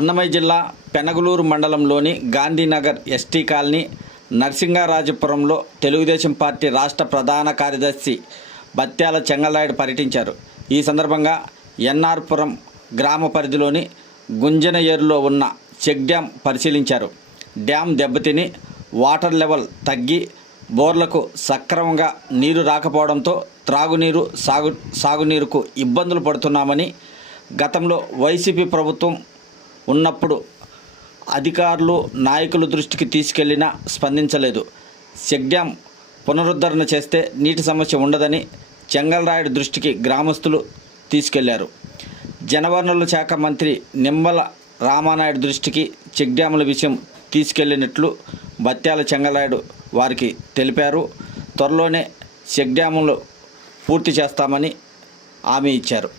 అన్నమయ్య జిల్లా పెనగలూరు మండలంలోని Gandhinagar ST colony నరసింగారాజపురంలో తెలుగుదేశం పార్టీ రాష్ట్ర ప్రధాన కార్యదర్శి బత్యాల చెంగల్రాయుడు పర్యటించారు. ఈ సందర్భంగా ఎన్ఆర్పురం గ్రామ పరిధిలోని గుంజనయేరులో ఉన్న చెక్ డ్యాం పరిశీలించారు. డ్యాం దెబ్బతిని వాటర్ లెవెల్ తగ్గి బోర్లకు సక్రమంగా నీరు రాకపోవడంతో త్రాగునీరు సాగునీరుకు ఇబ్బందులు పడుతున్నామని, గతంలో వైసీపీ ప్రభుత్వం ఉన్నప్పుడు అధికారులు నాయకుల దృష్టికి తీసుకెళ్లినా స్పందించలేదు. చెక్ డ్యాం పునరుద్ధరణ చేస్తే నీటి సమస్య ఉండదని చెంగల్రాయుడు దృష్టికి గ్రామస్తులు తీసుకెళ్లారు. జలవనరుల శాఖ మంత్రి నిమ్మల రామానాయుడు దృష్టికి చెక్ డ్యాముల విషయం తీసుకెళ్లినట్లు బత్యాల చెంగల్రాయుడు వారికి తెలిపారు. త్వరలోనే చెక్ డ్యాములు పూర్తి చేస్తామని హామీ ఇచ్చారు.